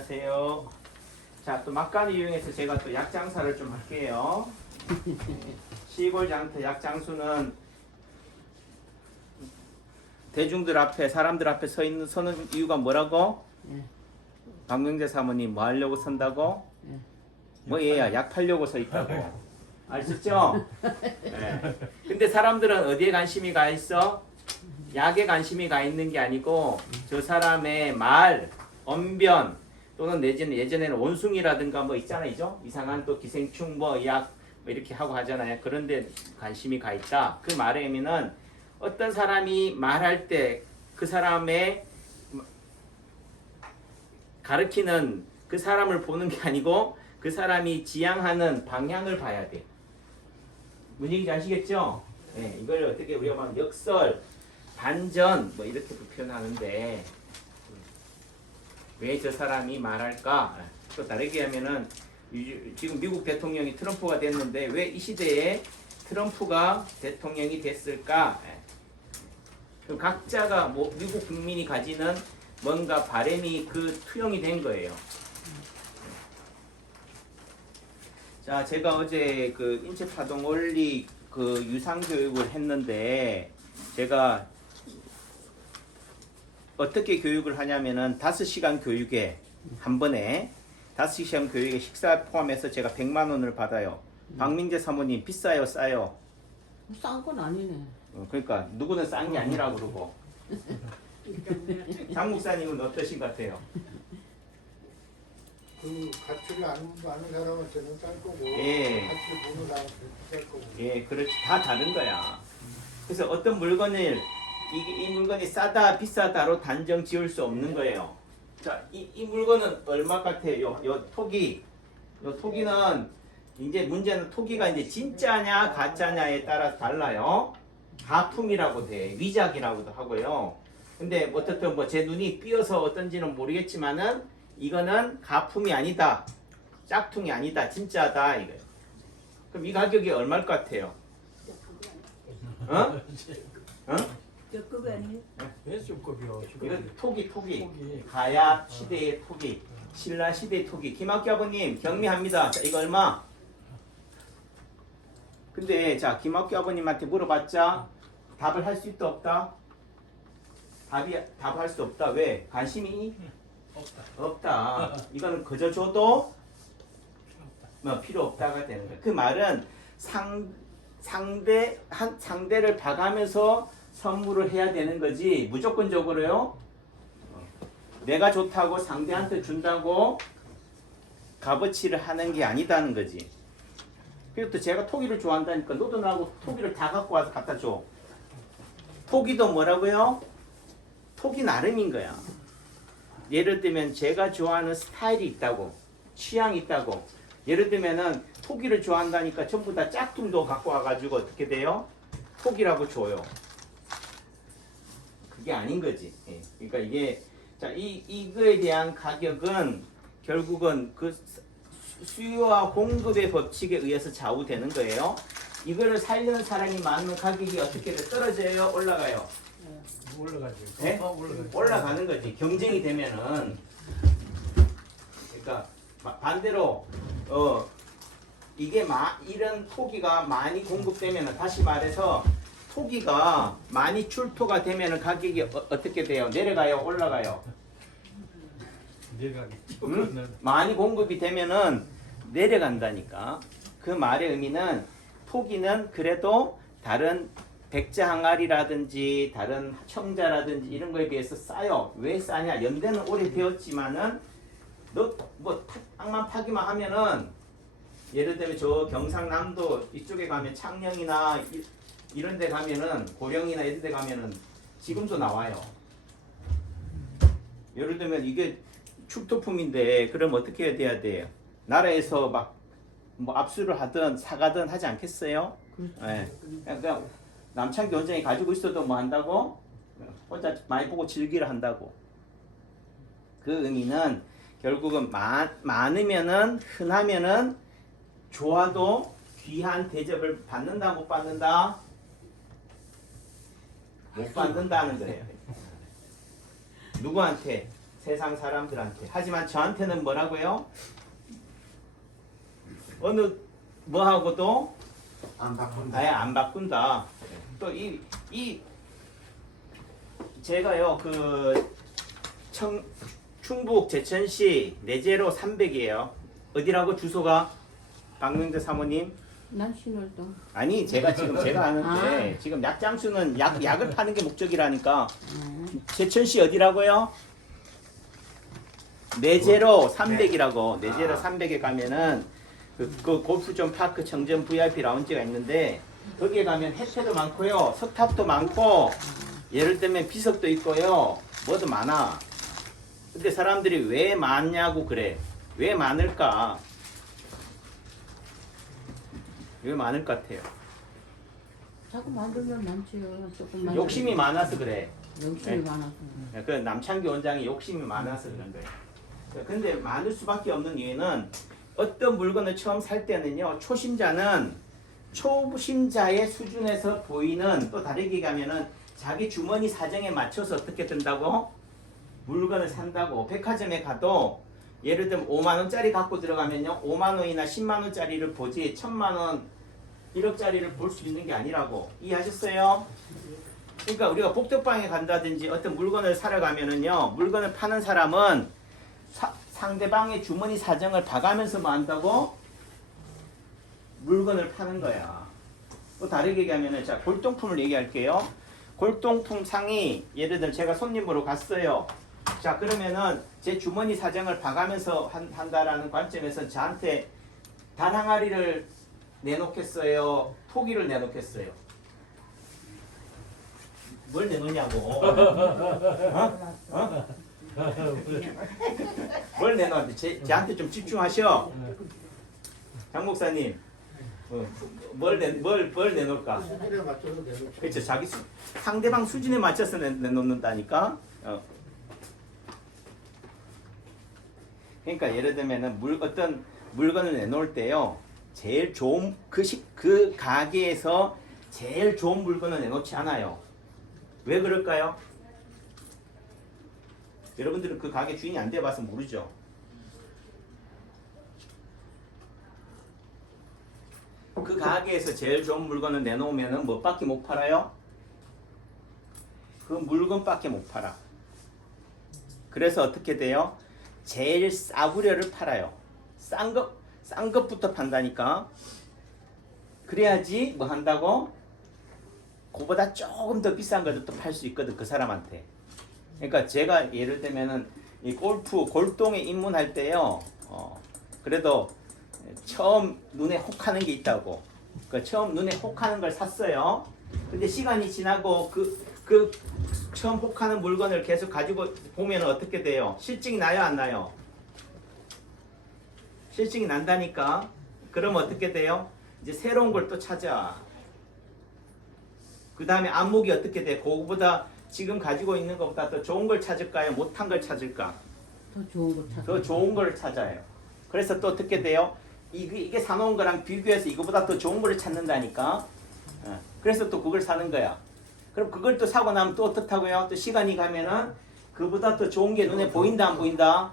안녕하세요. 자, 또 막간을 이용해서 제가 또 약장사를 좀 할게요. 시골 장터 약장수는 대중들 앞에, 사람들 앞에 서는 이유가 뭐라고? 박명재 사모님 뭐 하려고 선다고? 뭐 얘야, 약 팔려고 서 있다고. 아셨죠? 네. 근데 사람들은 어디에 관심이 가 있어? 약에 관심이 가 있는 게 아니고 저 사람의 말, 언변 또는 내지는 예전에는 원숭이라든가 뭐 있잖아요. 이상한 또 기생충 뭐 약 뭐 이렇게 하고 하잖아요. 그런데 관심이 가 있다. 그 말의 의미는 어떤 사람이 말할 때 그 사람의 가르치는 그 사람을 보는 게 아니고 그 사람이 지향하는 방향을 봐야 돼. 무슨 얘기인지 아시겠죠? 네, 이걸 어떻게 우리가 막 역설, 반전 뭐 이렇게 표현하는데 왜 저 사람이 말할까? 또 다르게 하면은 지금 미국 대통령이 트럼프가 됐는데 왜 이 시대에 트럼프가 대통령이 됐을까? 그럼 각자가 뭐 미국 국민이 가지는 뭔가 바램이 그 투영이 된 거예요. 자, 제가 어제 그 인체파동 원리 그 유상 교육을 했는데 제가 어떻게 교육을 하냐면은 5시간 교육에 한 번에 5시간 교육에 식사 포함해서 제가 100만 원을 받아요. 박민재 사모님 비싸요, 싸요? 싼 건 아니네. 그러니까 누구는 싼 게 아니라 그러고. 장 목사님은 어떠신 것 같아요? 그 가치를 아는 사람한테는 쌀 거고 예. 가치를 모르는 사람한테는 쌀 거고. 예, 그렇지. 다 다른 거야. 그래서 어떤 물건을 이 물건이 싸다 비싸다로 단정 지을 수 없는 거예요. 자, 이 물건은 얼마 같아요? 요 토기. 요 토기는 이제 문제는 토기가 이제 진짜냐 가짜냐에 따라 달라요. 가품이라고 돼. 위작이라고도 하고요. 근데 어떻든 뭐 제 눈이 삐어서 어떤지는 모르겠지만은 이거는 가품이 아니다. 짝퉁이 아니다. 진짜다 이거예요. 그럼 이 가격이 얼마일 것 같아요? 어? 어? 적급이 아니에요? 왜 C급이요? 이거 토기. 토기. 가야 시대의 토기. 신라 시대의 토기. 김학규 아버님 경미합니다. 자, 이거 얼마? 근데 자, 김학규 아버님한테 물어봤자 답을 할 수 있다 없다? 답할 수 없다. 왜? 관심이 없다. 이거는 그저 줘도 뭐 필요 없다가 되는 거야. 그 말은 상대를 봐가면서 선물을 해야 되는 거지 무조건적으로요. 내가 좋다고 상대한테 준다고 값어치를 하는 게 아니다는 거지. 그리고 또 제가 토기를 좋아한다니까 너도 나하고 토기를 다 갖고 와서 갖다 줘. 토기도 뭐라고요? 토기 나름인 거야. 예를 들면 제가 좋아하는 스타일이 있다고, 취향이 있다고. 예를 들면은 토기를 좋아한다니까 전부 다 짝퉁도 갖고 와가지고 어떻게 돼요? 토기라고 줘요. 그게 아닌 거지. 예. 그러니까 이게 자 이거에 대한 가격은 결국은 그 수요와 공급의 법칙에 의해서 좌우되는 거예요. 이거를 살려는 사람이 많으면 가격이 어떻게 떨어져요? 올라가요? 올라가죠. 네? 올라가죠. 올라가는 거지. 경쟁이 되면은. 그러니까 반대로 이게 이런 토기가 많이 공급되면은 다시 말해서 토기가 많이 출토가 되면은 가격이 어떻게 돼요? 내려가요? 올라가요? 내려가겠죠. 응? 많이 공급이 되면은 내려간다니까. 그 말의 의미는 토기는 그래도 다른 백제 항아리라든지 다른 청자라든지 이런 거에 비해서 싸요. 왜 싸냐? 연대는 오래되었지만은 너 뭐 땅만 파기만 하면은 예를 들면 저 경상남도 이쪽에 가면 창녕이나 이런 데 가면은 고령이나 이런 데 가면은 지금도 나와요. 예를 들면 이게 출토품인데 그럼 어떻게 해야 돼요? 나라에서 막 뭐 압수를 하든 사가든 하지 않겠어요? 예. 그러니까 남창기 원장이 가지고 있어도 뭐 한다고? 혼자 많이 보고 즐기려 한다고. 그 의미는 결국은 많으면은 흔하면은 좋아도 귀한 대접을 받는다 못 받는다? 못 받는다는 거예요. 누구한테? 세상 사람들한테. 하지만 저한테는 뭐라고요? 어느 뭐하고도 안 바꾼다. 아예 안 바꾼다. 또 이 제가요 충북 제천시 내제로 300이에요. 어디라고 주소가? 박명재 사모님? 난 신월동. 아니 제가 아는데 지금 약장수는 약을 파는 게 목적이라니까. 제천시 어디라고요? 내제로 300이라고. 내제로 300에 가면은 그 골프존 파크 청전 VIP 라운지가 있는데 거기에 가면 혜택도 많고요, 석탑도 많고, 예를 들면 비석도 있고요, 뭐도 많아. 근데 사람들이 왜 많냐고 그래. 왜 많을까? 왜 많을 것 같아요? 자꾸 만들면 많지요. 조금 욕심이 많아서 그래. 욕심이 네. 많아서. 그 남창기 원장이 욕심이 많아서 그런 거예요. 근데 많을 수밖에 없는 이유는 어떤 물건을 처음 살 때는요, 초심자의 수준에서 보이는, 또 다르게 가면은 자기 주머니 사정에 맞춰서 어떻게 된다고? 물건을 산다고. 백화점에 가도 예를 들면 5만 원짜리 갖고 들어가면요, 5만 원이나 10만 원짜리를 보지 1000만 원, 1억짜리를 볼 수 있는 게 아니라고. 이해하셨어요? 그러니까 우리가 복덕방에 간다든지 어떤 물건을 사러 가면은요, 물건을 파는 사람은 상대방의 주머니 사정을 봐가면서 뭐 한다고? 물건을 파는 거야. 또 다르게 얘기하면은, 자, 골동품을 얘기할게요. 골동품 상이, 예를 들면 제가 손님으로 갔어요. 자, 그러면은 제 주머니 사정을 봐가면서 한다라는 관점에서 저한테 단 항아리를 내놓겠어요? 토기를 내놓겠어요? 뭘 내놓냐고. 어? 뭘 내놓는데 쟤한테 좀 집중하셔. 장 목사님, 뭘 내놓을까? 수준에 맞춰서 내놓죠. 그렇죠. 상대방 수준에 맞춰서 내놓는다니까. 그러니까 예를 들면은 어떤 물건을 내놓을 때요, 제일 좋은 그 가게에서 제일 좋은 물건을 내놓지 않아요. 왜 그럴까요? 여러분들은 그 가게 주인이 안 돼봐서 모르죠. 그 가게에서 제일 좋은 물건을 내놓으면은 뭐밖에 못 팔아요? 그 물건밖에 못 팔아. 그래서 어떻게 돼요? 제일 싸구려를 팔아요. 싼 것부터 판다니까. 그래야지 뭐 한다고? 그보다 조금 더 비싼 것도 팔 수 있거든, 그 사람한테. 그러니까 제가 예를 들면은 이 골동에 입문할 때요, 그래도 처음 눈에 혹하는 게 있다고. 처음 눈에 혹하는 걸 샀어요. 근데 시간이 지나고 그 처음 혹하는 물건을 계속 가지고 보면 어떻게 돼요? 실증이 나요, 안 나요? 실증이 난다니까. 그러면 어떻게 돼요? 이제 새로운 걸 또 찾아. 그 다음에 안목이 어떻게 돼? 그거보다 지금 가지고 있는 것보다 더 좋은 걸 찾을까요? 못한 걸 찾을까? 더 좋은 거 찾아. 더 좋은 걸 찾아요. 그래서 또 어떻게 돼요? 이게 사놓은 거랑 비교해서 이거보다 더 좋은 걸 찾는다니까. 그래서 또 그걸 사는 거야. 그럼 그걸 또 사고 나면 또 어떻다고요? 또 시간이 가면은 그보다 더 좋은 게 눈에 보인다, 안 보인다?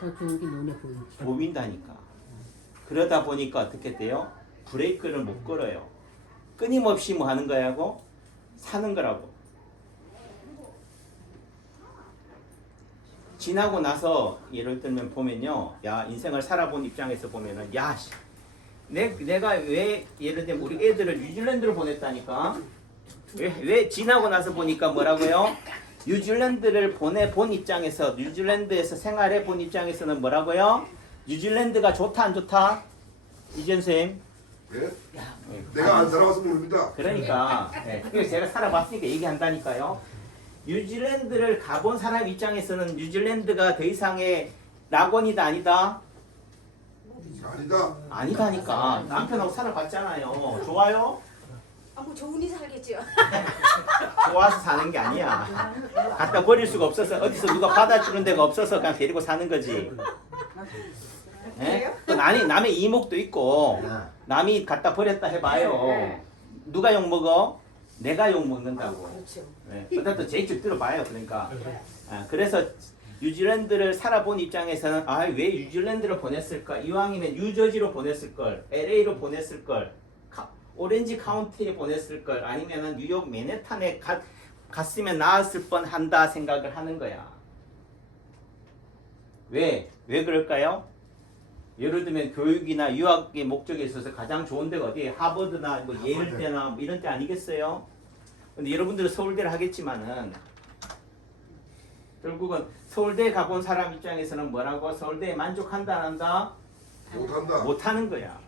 더 좋은 게 눈에 보이지. 보인다니까. 그러다 보니까 어떻게 돼요? 브레이크를 못 걸어요. 끊임없이 뭐 하는 거야고? 사는 거라고. 지나고 나서 예를 들면 보면요, 야, 인생을 살아본 입장에서 보면은, 야, 내가 왜 예를 들면 우리 애들을 뉴질랜드로 보냈다니까. 왜 지나고 나서 보니까 뭐라고요? 뉴질랜드를 보내본 입장에서, 뉴질랜드에서 생활해 본 입장에서는 뭐라고요? 뉴질랜드가 좋다, 안 좋다? 이전 선생님. 예? 내가 안 살아봐서 모릅니다. 그러니까 그래서 제가 살아봤으니까 얘기한다니까요. 뉴질랜드를 가본 사람 입장에서는 뉴질랜드가 더 이상의 낙원이다, 아니다? 아니다. 아니다니까. 남편하고 살아봤잖아요. 좋아요? 뭐 좋으니 살겠죠. 좋아서 사는 게 아니야. 갖다 버릴 수가 없어서, 어디서 누가 받아주는 데가 없어서 그냥 데리고 사는 거지. 또 남의 이목도 있고, 남이 갖다 버렸다 해봐요. 누가 욕먹어? 내가 욕먹는다고. 그렇죠. 그다음 또 제 입 들어봐요. 그러니까 그래서 뉴질랜드를 살아본 입장에서는 왜 뉴질랜드로 보냈을까? 이왕이면 뉴저지로 보냈을 걸, LA로 보냈을 걸, 오렌지 카운티에 보냈을 걸, 아니면은 뉴욕 맨해튼에 갔으면 나았을 뻔한다 생각을 하는 거야. 왜 그럴까요? 예를 들면 교육이나 유학의 목적에 있어서 가장 좋은 데가 어디에 하버드나 뭐 예일대나 뭐 이런 데 아니겠어요? 근데 여러분들은 서울대를 하겠지만은 결국은 서울대 가본 사람 입장에서는 뭐라고? 서울대에 만족한다 안 한다? 못한다. 못하는 거야.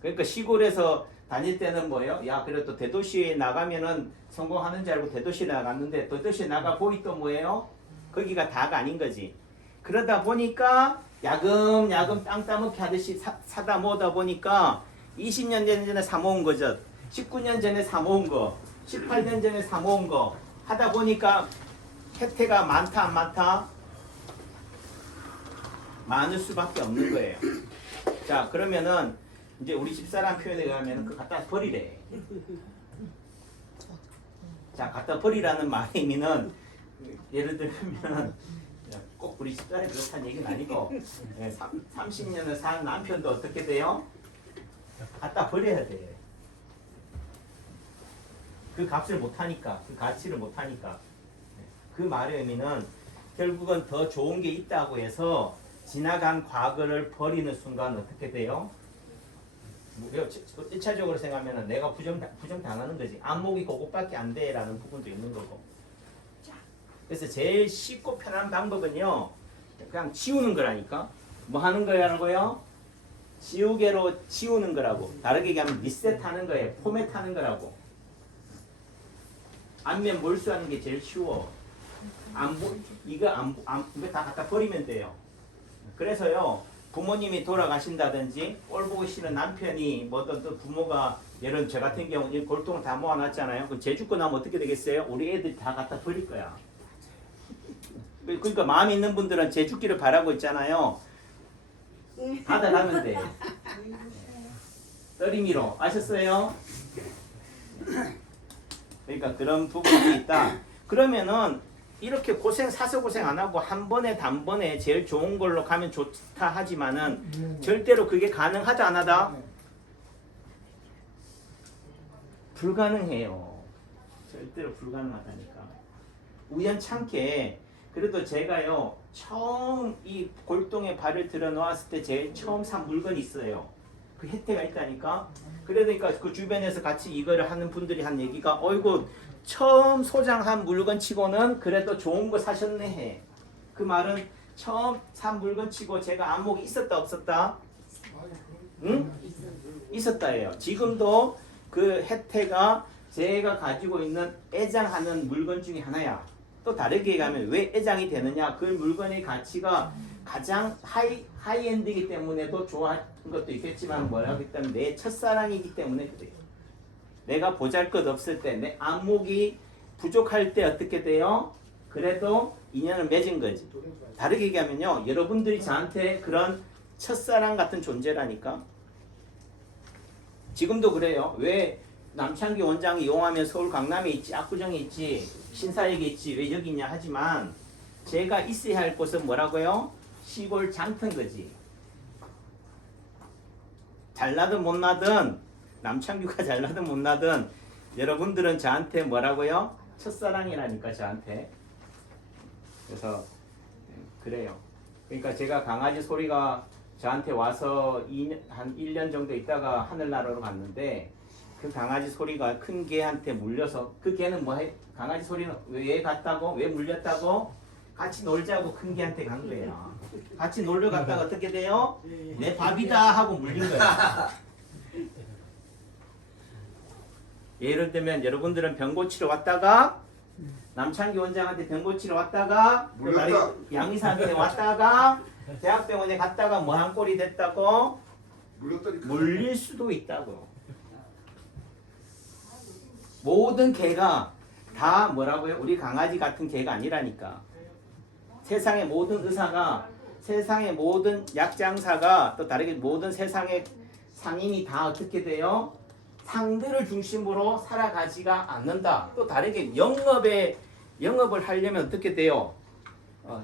그러니까 시골에서 다닐 때는 뭐예요? 야 그래도 대도시에 나가면은 성공하는 줄 알고 대도시에 나갔는데 대도시에 나가 보니 또 뭐예요? 거기가 다가 아닌 거지. 그러다 보니까 야금야금 땅 따먹기 하듯이 사다 모으다 보니까 20년 전에 사 모은 거죠. 19년 전에 사 모은 거, 18년 전에 사 모은 거 하다 보니까 혜태가 많다 안 많다? 많을 수밖에 없는 거예요. 자 그러면은 이제 우리 집사람 표현에 의하면 그거 갖다 버리래. 자 갖다 버리라는 말의 의미는 예를 들면 꼭 우리 집사람이 그렇다는 얘기는 아니고 30년을 산 남편도 어떻게 돼요? 갖다 버려야 돼. 그 값을 못하니까, 그 가치를 못하니까. 그 말의 의미는 결국은 더 좋은 게 있다고 해서 지나간 과거를 버리는 순간 어떻게 돼요? 1차적으로 생각하면 내가 부정당하는 거지. 안목이 그것밖에 안 돼라는 부분도 있는 거고. 그래서 제일 쉽고 편한 방법은요. 그냥 지우는 거라니까. 뭐 하는 거라고요? 지우개로 지우는 거라고. 다르게 얘기하면 리셋하는 거예요. 포맷하는 거라고. 안면 몰수하는 게 제일 쉬워. 이거 다 갖다 버리면 돼요. 그래서요. 부모님이 돌아가신다든지 꼴 보기 싫은 남편이 뭐든 또 부모가 예를 들어 저 같은 경우 이 골동을 다 모아놨잖아요. 그럼 제 죽고 나면 어떻게 되겠어요? 우리 애들이 다 갖다 버릴 거야. 그러니까 마음이 있는 분들은 제 죽기를 바라고 있잖아요. 받아가면 돼. 떨이미로 아셨어요? 그러니까 그런 부분이 있다. 그러면은 이렇게 사서 고생 안 하고 한 번에 단번에 제일 좋은 걸로 가면 좋다 하지만은 절대로 그게 가능하다 안 하다? 불가능해요. 절대로 불가능하다니까. 우연찮게 그래도 제가요 처음 이 골동에 발을 들어 놓았을 때 제일 처음 산 물건이 있어요. 그 혜태가 있다니까. 그러니까 그 주변에서 같이 이거를 하는 분들이 한 얘기가 어이구 처음 소장한 물건 치고는 그래도 좋은 거 사셨네 해. 그 말은 처음 산 물건 치고 제가 안목이 있었다 없었다? 응? 있었다예요. 지금도 그 혜태가 제가 가지고 있는 애장하는 물건 중에 하나야. 또 다르게 얘기하면 왜 애장이 되느냐? 그 물건의 가치가 가장 하이엔드이기 때문에도 좋아하는 것도 있겠지만 뭐라고 했다면 내 첫사랑이기 때문에 그래요. 내가 보잘것없을 때 내 안목이 부족할 때 어떻게 돼요? 그래도 인연을 맺은 거지. 다르게 얘기하면요. 여러분들이 저한테 그런 첫사랑 같은 존재라니까. 지금도 그래요. 왜 남창기 원장이 이용하면 서울 강남에 있지, 압구정에 있지, 신사역에 있지, 왜 여기 있냐 하지만 제가 있어야 할 곳은 뭐라고요? 시골 장터인 거지. 잘나든 못나든 남창규가 잘나든 못나든 여러분들은 저한테 뭐라고요? 첫사랑이라니까 저한테. 그래서 그래요. 그러니까 제가 강아지 소리가 저한테 와서 한 1년 정도 있다가 하늘나라로 갔는데 그 강아지 소리가 큰 개한테 물려서 그 개는 뭐해? 강아지 소리는 왜 갔다고? 왜 물렸다고? 같이 놀자고 큰 개한테 간 거예요. 같이 놀러 갔다가 어떻게 돼요? 내 밥이다 하고 물린 거야. 예를 들면 여러분들은 병 고치러 왔다가 남창기 원장한테 병 고치러 왔다가 물렸다. 양의사한테 왔다가 대학병원에 갔다가 뭐 한 꼴이 됐다고? 물렸다니까. 물릴 수도 있다고. 모든 개가 다 뭐라고요? 우리 강아지 같은 개가 아니라니까. 세상의 모든 의사가, 세상의 모든 약장사가, 또 다르게 모든 세상의 상인이 다 어떻게 돼요? 상대를 중심으로 살아가지가 않는다. 또 다르게 영업의 영업을 하려면 어떻게 돼요?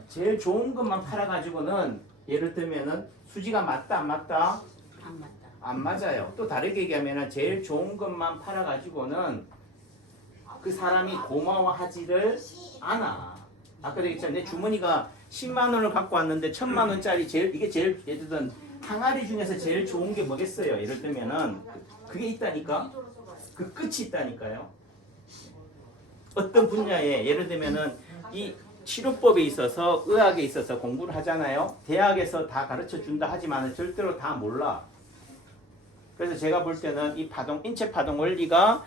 제일 좋은 것만 팔아가지고는 예를 들면은 수지가 맞다 안 맞다? 안 맞다. 안 맞아요. 또 다르게 얘기하면은 제일 좋은 것만 팔아가지고는 그 사람이 고마워하지를 않아. 아까 얘기했잖아요. 내 주머니가 10만 원을 갖고 왔는데 1000만 원짜리 이게 제일 예를 들든 항아리 중에서 제일 좋은 게 뭐겠어요? 예를 들면은 그게 있다니까. 그 끝이 있다니까요. 어떤 분야에 예를 들면은 이 치료법에 있어서 의학에 있어서 공부를 하잖아요. 대학에서 다 가르쳐 준다 하지만 절대로 다 몰라. 그래서 제가 볼 때는 이 파동 인체 파동 원리가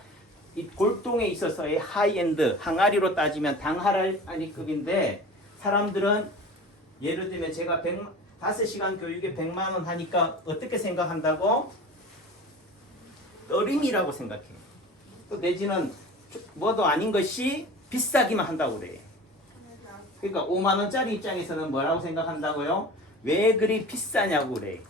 이 골동에 있어서의 하이엔드 항아리로 따지면 당하라리급인데 사람들은 예를 들면 제가 5시간 교육에 100만 원 하니까 어떻게 생각한다고? 어림이라고 생각해. 또 내지는 뭐도 아닌 것이 비싸기만 한다고 그래. 그러니까 5만 원짜리 입장에서는 뭐라고 생각한다고요? 왜 그리 비싸냐고 그래.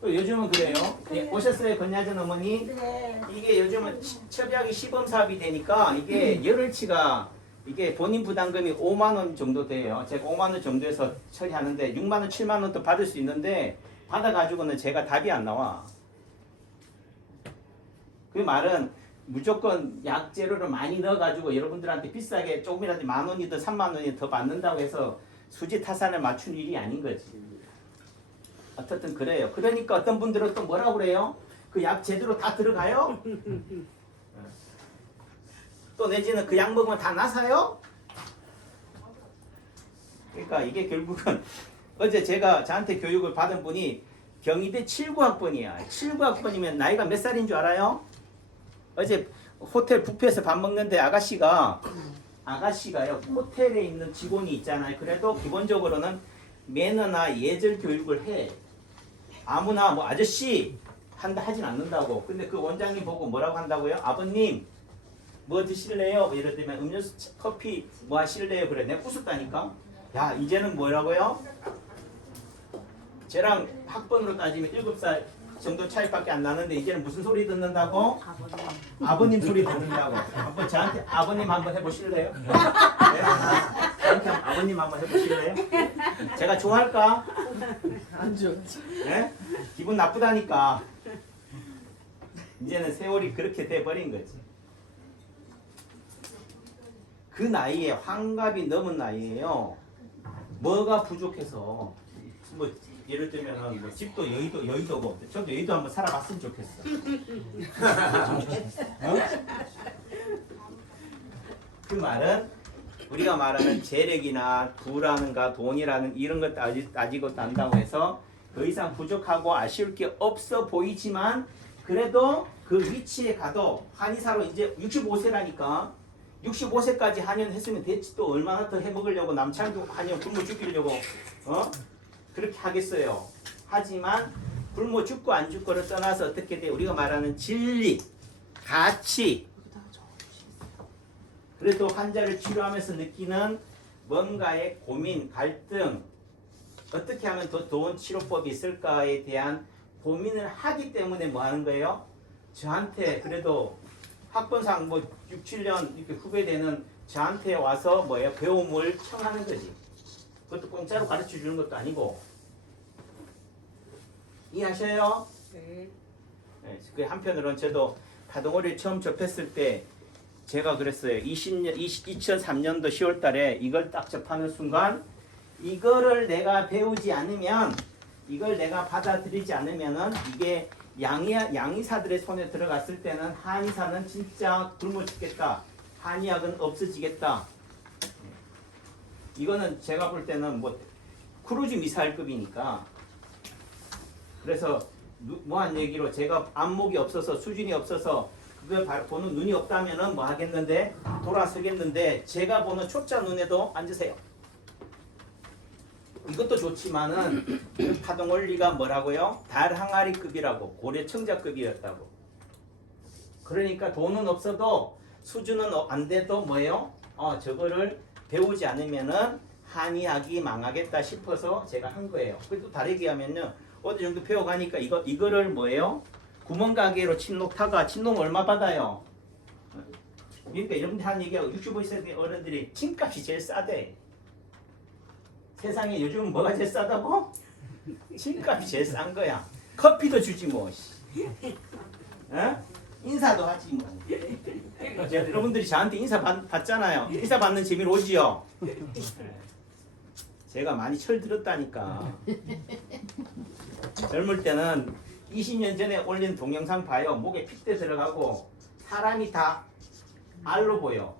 또 요즘은 그래요. 예, 오셨어요, 건야전 어머니? 네. 이게 요즘은 협약이 시범 사업이 되니까 이게 열흘치가 이게 본인 부담금이 5만 원 정도 돼요. 제가 5만 원 정도에서 처리하는데 6만 원, 7만 원도 받을 수 있는데 받아가지고는 제가 답이 안 나와. 그 말은 무조건 약재료를 많이 넣어가지고 여러분들한테 비싸게 조금이라도 10,000원이든 30,000원이든 더 받는다고 해서 수지 타산을 맞춘 일이 아닌 거지. 어떻든 그래요. 그러니까 어떤 분들은 또 뭐라고 그래요? 그 약 제대로 다 들어가요? 또 내지는 그 약 먹으면 다 나사요? 그러니까 이게 결국은 어제 저한테 교육을 받은 분이 경희대 79학번이야. 79학번이면 나이가 몇 살인 줄 알아요? 어제 호텔 뷔페에서 밥 먹는데 아가씨가요 호텔에 있는 직원이 있잖아요. 그래도 기본적으로는 매너나 예절 교육을 해. 아무나 뭐 아저씨 하진 않는다고. 근데 그 원장님 보고 뭐라고 한다고요? 아버님 뭐 드실래요? 예를 들면 음료수 커피 뭐 하실래요? 그래 내가 웃었다니까. 야 이제는 뭐라고요? 쟤랑 학번으로 따지면 7살 정도 차이밖에 안 나는데 이제는 무슨 소리 듣는다고? 아버님 소리 듣는다고. 한번 저한테 아버님 한번 해보실래요? 네? 저한테 아버님 한번 해보실래요? 제가 좋아할까? 안 좋지. 네? 기분 나쁘다니까. 이제는 세월이 그렇게 돼버린 거지. 그 나이에 환갑이 넘은 나이에요. 뭐가 부족해서 뭐 예를 들면 뭐 집도 여의도고 저도 여의도 한번 살아봤으면 좋겠어. 어? 그 말은 우리가 말하는 재력이나 부라는가 돈이라는 이런 것 따지고 딴다고 해서 더 이상 부족하고 아쉬울 게 없어 보이지만 그래도 그 위치에 가도 한의사로 이제 65세라니까 65세까지 한의원 했으면 됐지 또 얼마나 더 해먹으려고 남창도 한의원 굶어 죽이려고 그렇게 하겠어요. 하지만 굶어 죽고 안 죽고를 떠나서 어떻게 돼? 우리가 말하는 진리, 가치 그래도 환자를 치료하면서 느끼는 뭔가의 고민, 갈등 어떻게 하면 더 좋은 치료법이 있을까에 대한 고민을 하기 때문에 뭐 하는 거예요? 저한테 그래도 학번상 뭐 6, 7년 이렇게 후배되는 저한테 와서 뭐예요? 배움을 청하는 거지. 그것도 공짜로 가르쳐 주는 것도 아니고. 이해하셔요? 네. 네, 그 한편으로는 저도 파동오리를 처음 접했을 때 제가 그랬어요. 2003년도 10월 달에 이걸 딱 접하는 순간 이거를 내가 배우지 않으면 이걸 내가 받아들이지 않으면은 이게 양의사들의 손에 들어갔을 때는 한의사는 진짜 굶어 죽겠다. 한의학은 없어지겠다. 이거는 제가 볼 때는 뭐 크루즈 미사일급이니까. 그래서 뭐한 얘기로 제가 안목이 없어서 수준이 없어서 그걸 보는 눈이 없다면은 뭐 하겠는데 돌아서겠는데 제가 보는 초짜 눈에도 앉으세요. 이것도 좋지만은 그 파동 원리가 뭐라고요? 달 항아리급이라고 고려 청자급이었다고. 그러니까 돈은 없어도 수준은 안 돼도 뭐예요? 저거를 배우지 않으면은 한의학이 망하겠다 싶어서 제가 한 거예요. 그래도 다르게 하면요. 어느 정도 배워가니까 이거를 뭐예요? 구멍가게로 친록 타가 친록 얼마 받아요? 그러니까 여러분들 하는 얘기가 65세 어른들이 침값이 제일 싸대. 세상에 요즘 뭐가 제일 싸다고? 침값이 제일 싼 거야. 커피도 주지 뭐. 어? 인사도 하지 뭐. 여러분들이 저한테 인사 받잖아요. 인사 받는 재미로 오지요. 제가 많이 철들었다니까. 젊을 때는 20년 전에 올린 동영상 봐요. 목에 핏대 들어가고 사람이 다 알로 보여.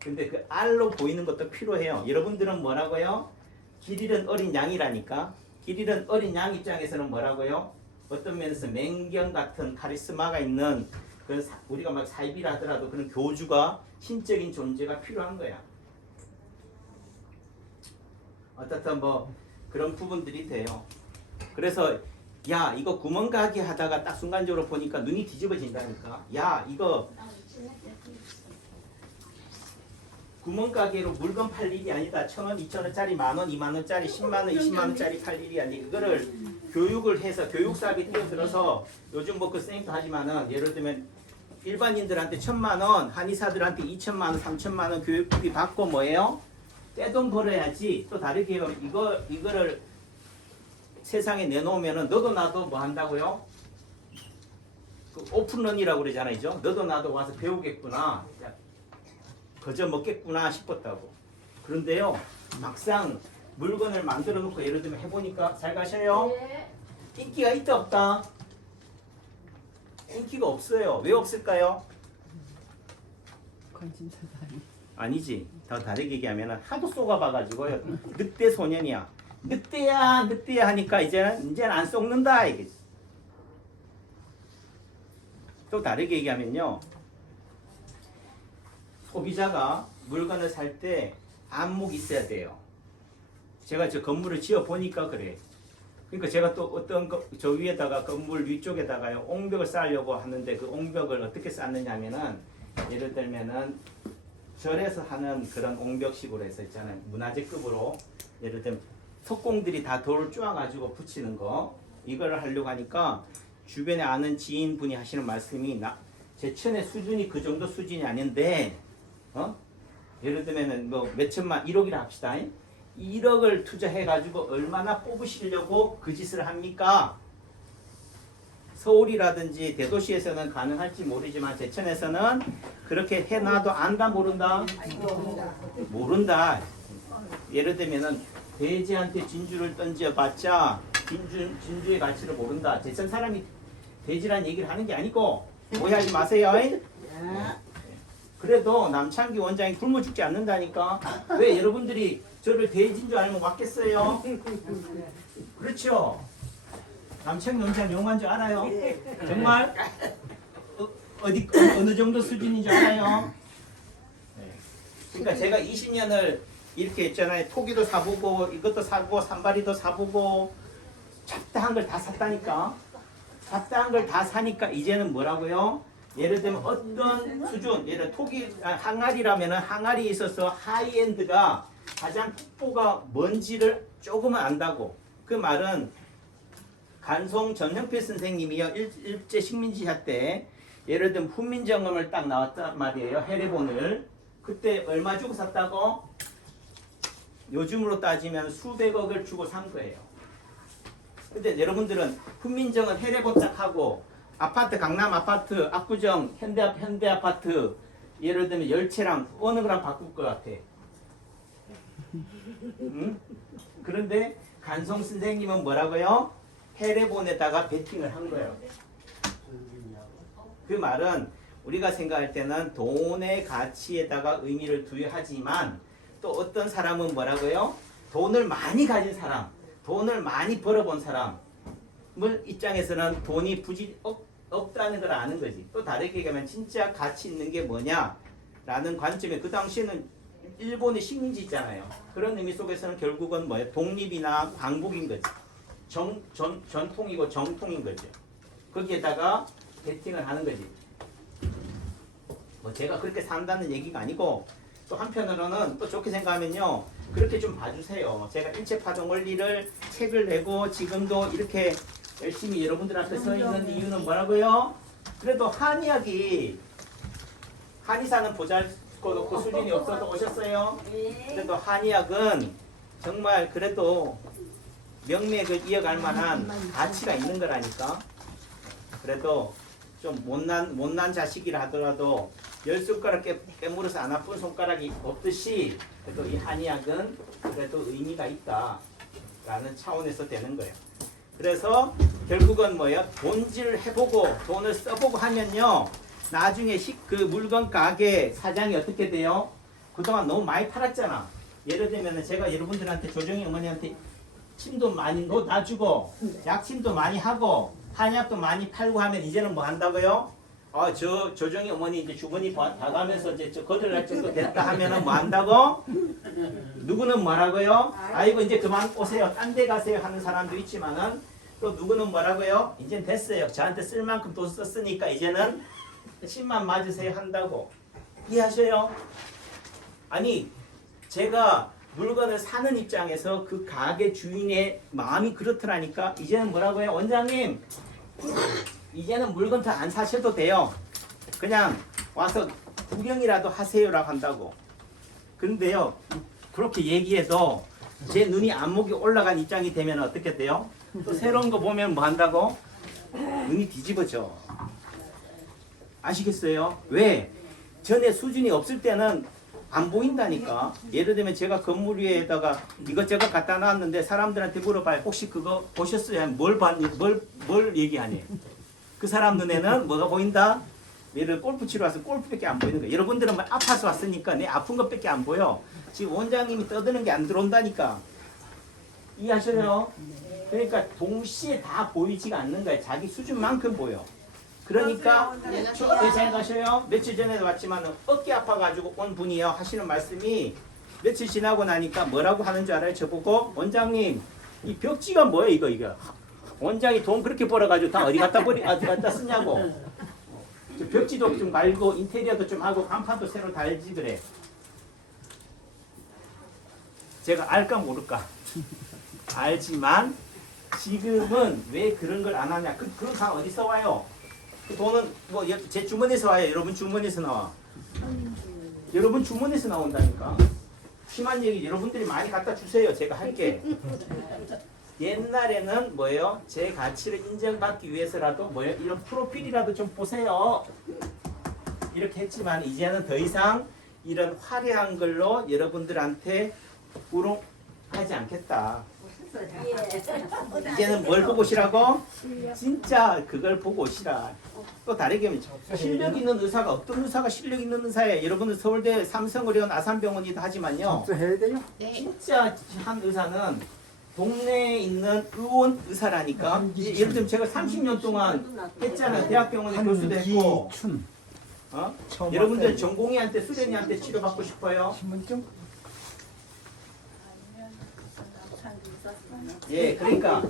근데 그 알로 보이는 것도 필요해요. 여러분들은 뭐라고요? 길 잃은 어린 양이라니까. 길 잃은 어린 양 입장에서는 뭐라고요? 어떤 면에서 맹경 같은 카리스마가 있는 그런 우리가 막 사입이라 하더라도 그런 교주가 신적인 존재가 필요한 거야. 어떻든 뭐 그런 부분들이 돼요. 그래서 야 이거 구멍가게 하다가 딱 순간적으로 보니까 눈이 뒤집어진다니까. 야 이거 구멍가게로 물건 팔 일이 아니다. 1,000원, 2,000원짜리 만원, 2만원짜리, 10만원, 20만원짜리 팔 일이 아니고 이거를 교육을 해서 교육사업에 뛰어들어서 요즘 뭐 그 쌤도 하지만은 예를 들면 일반인들한테 1,000만원, 한의사들한테 2,000만원, 3,000만원 교육비 받고 뭐예요? 떼돈 벌어야지. 또 다르게 해요. 이거를 세상에 내놓으면은 너도 나도 뭐 한다고요? 그 오픈런이라고 그러잖아요. 너도 나도 와서 배우겠구나. 거저 먹겠구나 싶었다고. 그런데요, 막상 물건을 만들어 놓고 예를 들면 해보니까 잘 가셔요? 네. 인기가 있다 없다? 인기가 없어요. 왜 없을까요? 관심사가 아니. 아니지. 더 다르게 얘기하면 하도 쏘가봐가지고요. 늑대 소년이야. 늑대야 하니까 이제는 안 쏘는다 이게. 또 다르게 얘기하면요. 소비자가 물건을 살 때 안목이 있어야 돼요. 제가 저 건물을 지어 보니까 그래. 그러니까 제가 또 어떤 저 위에다가 건물 위쪽에다가요 옹벽을 쌓으려고 하는데 그 옹벽을 어떻게 쌓느냐면은 예를 들면은 절에서 하는 그런 옹벽식으로 해서 있잖아요. 문화재급으로 예를 들면 석공들이 다 돌을 쪼아가지고 붙이는 거 이거를 하려고 하니까 주변에 아는 지인분이 하시는 말씀이 제 천의 수준이 그 정도 수준이 아닌데 예를 들면은 뭐 몇천만 1억이라 합시다. 1억을 투자해가지고 얼마나 뽑으시려고 그 짓을 합니까? 서울이라든지 대도시에서는 가능할지 모르지만 제천에서는 그렇게 해놔도 안다 모른다? 모른다. 예를 들면은 돼지한테 진주를 던져봤자 진주의 가치를 모른다. 제천 사람이 돼지란 얘기를 하는 게 아니고 오해하지 마세요. 그래도 남창기 원장이 굶어 죽지 않는다니까. 왜 여러분들이 저를 돼지인 줄 알면 왔겠어요? 그렇죠? 남창기 원장 영화인 줄 알아요? 정말? 어느 정도 수준인 줄 알아요? 그러니까 제가 20년을 이렇게 했잖아요. 토기도 사보고 이것도 사고 산바리도 사보고 잡다한 걸 다 샀다니까. 잡다한 걸 다 사니까 이제는 뭐라고요? 예를 들면 어떤 수준, 예를 들어 항아리라면은 항아리에 있어서 하이엔드가 가장 폭포가 뭔지를 조금은 안다고. 그 말은 간송 전형필 선생님이요 일제 식민지사 때 예를 들면 훈민정음을 딱 나왔단 말이에요. 해례본을 그때 얼마 주고 샀다고? 요즘으로 따지면 수백억을 주고 산 거예요. 근데 여러분들은 훈민정음 해례본 딱 하고 아파트 강남 아파트 압구정 현대 아파트 예를 들면 열채랑 어느 거랑 바꿀 것 같아. 응? 그런데 간송 선생님은 뭐라고요? 해례본에다가 베팅을 한 거예요. 그 말은 우리가 생각할 때는 돈의 가치에다가 의미를 두여하지만 또 어떤 사람은 뭐라고요? 돈을 많이 가진 사람, 돈을 많이 벌어본 사람 입장에서는 돈이 부지 없다는 걸 아는 거지. 또 다르게 얘기하면 진짜 가치 있는 게 뭐냐라는 관점에 그 당시에는 일본의 식민지 있잖아요. 그런 의미 속에서는 결국은 뭐예요? 독립이나 광복인 거지. 전통이고 정통인 거죠. 거기에다가 베팅을 하는 거지. 뭐 제가 그렇게 산다는 얘기가 아니고 또 한편으로는 또 좋게 생각하면요. 그렇게 좀 봐주세요. 제가 일체파동 원리를 책을 내고 지금도 이렇게 열심히 여러분들 앞에 서 있는 이유는 뭐라고요? 그래도 한의학이 한의사는 보잘것없고 수준이 없어도 오셨어요. 네. 그래도 한의학은 정말 그래도 명맥을 이어갈 만한 가치가 있는 거라니까. 그래도 좀 못난 자식이라 하더라도 10손가락 깨물어서 안 아픈 손가락이 없듯이 그래도 이 한의학은 그래도 의미가 있다라는 차원에서 되는 거예요. 그래서 결국은 뭐예요? 돈질 해보고 돈을 써보고 하면요. 나중에 그 물건 가게 사장이 어떻게 돼요? 그동안 너무 많이 팔았잖아. 예를 들면 제가 여러분들한테 조정희 어머니한테 침도 많이 놔주고 약침도 많이 하고 한약도 많이 팔고 하면 이제는 뭐 한다고요? 저 조정희 어머니 이제 주머니 봐가면서 이제 저 거들날 정도 됐다 하면은 뭐 한다고? 누구는 뭐라고요? 아이고 이제 그만 오세요. 딴 데 가세요 하는 사람도 있지만은 또 누구는 뭐라고요? 이젠 됐어요. 저한테 쓸 만큼 돈 썼으니까 이제는 10만 맞으세요 한다고. 이해하셔요? 아니 제가 물건을 사는 입장에서 그 가게 주인의 마음이 그렇더라니까. 이제는 뭐라고요? 원장님 이제는 물건 다 안 사셔도 돼요. 그냥 와서 구경이라도 하세요라고 한다고. 근데요 그렇게 얘기해도 제 눈이 안목이 올라간 입장이 되면 어떻게 돼요? 또 새로운 거 보면 뭐 한다고? 눈이 뒤집어져. 아시겠어요? 왜? 전에 수준이 없을 때는 안 보인다니까. 예를 들면 제가 건물 위에다가 이것저것 갖다 놨는데 사람들한테 물어봐요. 혹시 그거 보셨어요? 뭘 얘기하니? 그 사람 눈에는 뭐가 보인다? 얘를 골프 치러 와서 골프밖에 안 보이는 거예요. 여러분들은 뭐 아파서 왔으니까 내 아픈 것밖에 안 보여. 지금 원장님이 떠드는 게 안 들어온다니까. 이해하셔요? 그러니까 동시에 다 보이지가 않는 거예요. 자기 수준만큼 보여. 그러니까 잘 가셔요. 며칠 전에도 왔지만 어깨 아파가지고 온 분이요 하시는 말씀이 며칠 지나고 나니까 뭐라고 하는 줄 알아요? 저보고 원장님 이 벽지가 뭐예요 이거 원장이 돈 그렇게 벌어가지고 다 어디 갖다 쓰냐고. 저 벽지도 좀 말고 인테리어도 좀 하고 간판도 새로 달지 그래. 제가 알까 모를까 알지만 지금은 왜 그런 걸 안 하냐. 그런 상 어디서 와요? 그 돈은 뭐 제 주머니에서 와요. 여러분 주머니에서 나와. 여러분 주머니에서 나온다니까. 심한 얘기 여러분들이 많이 갖다 주세요. 제가 할게. 옛날에는 뭐예요? 제 가치를 인정받기 위해서라도 뭐예요? 이런 프로필이라도 좀 보세요. 이렇게 했지만 이제는 더 이상 이런 화려한 걸로 여러분들한테 우롱하지 않겠다. 이제는 뭘 보고 오시라고? 진짜 그걸 보고 오시라. 또 다르게 하면 실력 있는 의사가 어떤 의사가 실력 있는 의사예요? 여러분은 서울대 삼성의료원 아산병원이도 하지만요. 해야 돼요? 진짜 한 의사는 동네에 있는 의원 의사라니까. 예를 들면 제가 30년 동안 했잖아요. 대학병원에 교수도 했고. 여러분들 전공의한테 수련이한테 치료받고 싶어요? 신분증? 예, 그러니까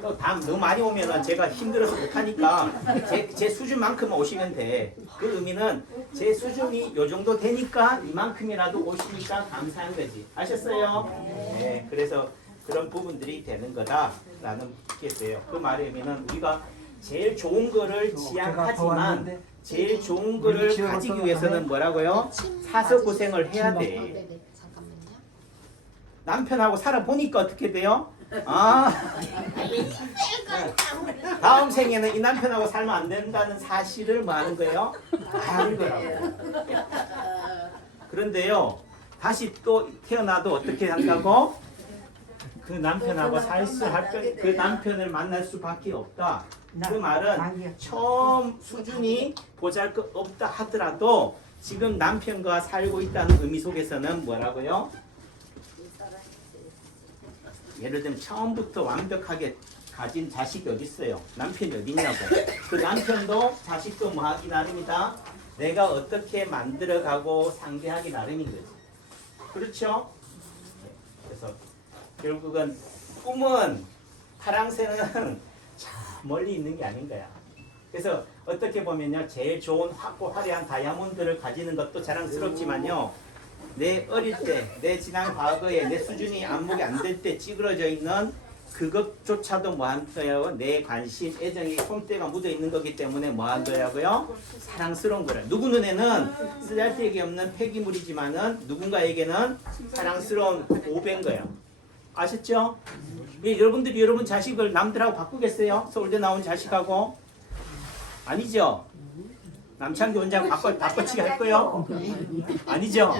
또 다음 너무 많이 오면은 제가 힘들어서 못하니까 제 수준만큼 오시면 돼. 그 의미는 제 수준이 요 정도 되니까 이만큼이라도 오시니까 감사한 거지. 아셨어요? 네, 그래서 그런 부분들이 되는 거다라는 뜻이에요. 그 말의 의미는 우리가 제일 좋은 거를 지향하지만 제일 좋은 거를 가지기 위해서는 뭐라고요? 사서 고생을 해야 돼. 네네 잠깐만요. 남편하고 살아보니까 어떻게 돼요? 다음 생에는 이 남편하고 살면 안 된다는 사실을 뭐 하는 거예요? 알거라고. 그런데요, 다시 또 태어나도 어떻게 한다고? 그 남편하고 그 남편을 만날 수밖에 없다. 그 말은 처음 수준이 보잘것없다 하더라도 지금 남편과 살고 있다는 의미 속에서는 뭐라고요? 예를 들면 처음부터 완벽하게 가진 자식이 어디 있어요? 남편이 어디 있냐고. 그 남편도 자식도 뭐 하기 나름이다. 내가 어떻게 만들어가고 상대하기 나름인 거지. 그렇죠? 그래서 결국은 꿈은 파랑새는 저 멀리 있는 게 아닌 거야. 그래서 어떻게 보면요, 제일 좋은 화려한 다이아몬드를 가지는 것도 자랑스럽지만요, 내 어릴 때, 내 지난 과거에 내 수준이 안목이 안 될 때 찌그러져 있는 그것조차도 뭐한 거예요? 내 관심, 애정이 손때가 묻어 있는 거기 때문에 뭐한 거라고요? 사랑스러운 거래요. 누구 눈에는 쓰잘데기 없는 폐기물이지만은 누군가에게는 사랑스러운 오배인 거예요. 아셨죠? 예, 여러분들이 여러분 자식을 남들하고 바꾸겠어요? 서울대 나온 자식하고? 아니죠? 남창기 원장 바꿔치기 할 거요? 아니죠?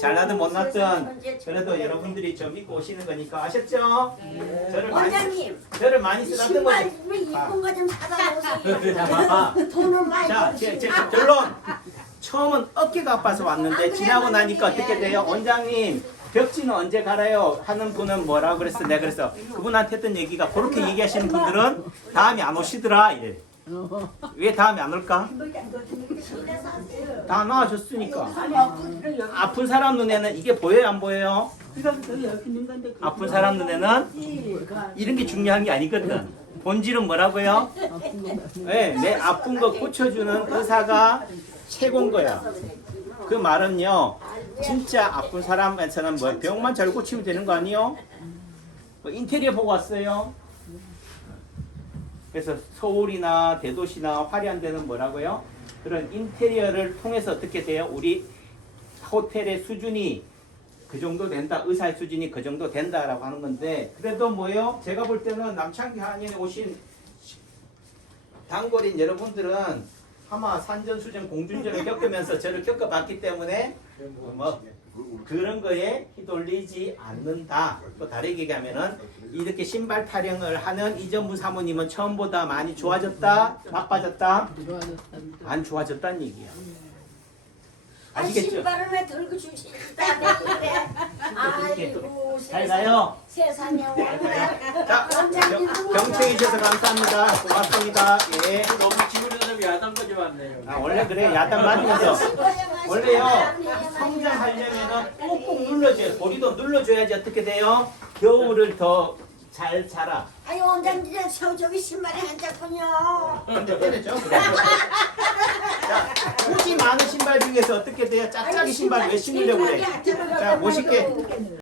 잘나든 못났든 그래도 여러분들이 좀 믿고 오시는 거니까 아셨죠? 저를 많이 쓰다듬어. 신발 왜 이쁜 거 좀 사다 놓으세요. 자, 봐봐. 돈은 많이 자, 결론. 처음은 어깨가 아파서 왔는데 지나고 나니까 어떻게 돼요? 원장님 벽지는 언제 갈아요? 하는 분은 뭐라고 그랬어? 내가 그래서 그분한테 했던 얘기가 그렇게 얘기하시는 분들은 다음에 안 오시더라 이래. 왜 다음에 안 올까? 다 나아졌으니까. 아픈 사람 눈에는 이게 보여요 안 보여요? 아픈 사람 눈에는 이런 게 중요한 게 아니거든. 본질은 뭐라고요? 네, 내 아픈 거 고쳐주는 의사가 최고인 거야. 그 말은요, 진짜 아픈 사람한테는 뭐 병만 잘 고치면 되는 거 아니요? 뭐 인테리어 보고 왔어요. 그래서 서울이나 대도시나 화려한 데는 뭐라고요? 그런 인테리어를 통해서 어떻게 돼요? 우리 호텔의 수준이 그 정도 된다. 의사의 수준이 그 정도 된다라고 하는 건데 그래도 뭐예요? 제가 볼 때는 남창기 한인에 오신 단골인 여러분들은 아마 산전수전 공중전을 겪으면서 저를 겪어봤기 때문에 뭐 그런 거에 휘둘리지 않는다. 또 다르게 얘기하면은 이렇게 신발 타령을 하는 이전무 사모님은 처음보다 많이 좋아졌다? 나빠졌다? 안 좋아졌다는 얘기야. 아시겠죠? 신발을 왜 들고 주시다. 아이고 잘 가요. 세상에 오네. 자, 경청해 주셔서 감사합니다. 고맙습니다. 예. 너무 기분이 야단까지 왔네요. 아, 원래 그래. 야단 맞으면서. 원래요. 성장하려면은 꾹꾹 눌러줘요. 고리도 눌러줘야지 어떻게 돼요? 겨울을 더 잘 자라. 아유 원장님 저기 신발이 안 잡군요. 먼저 빼내죠. 자, 굳이 많은 신발 중에서 어떻게 돼요? 짝짝이 신발 왜 신으려고 그래? 자, 멋있게.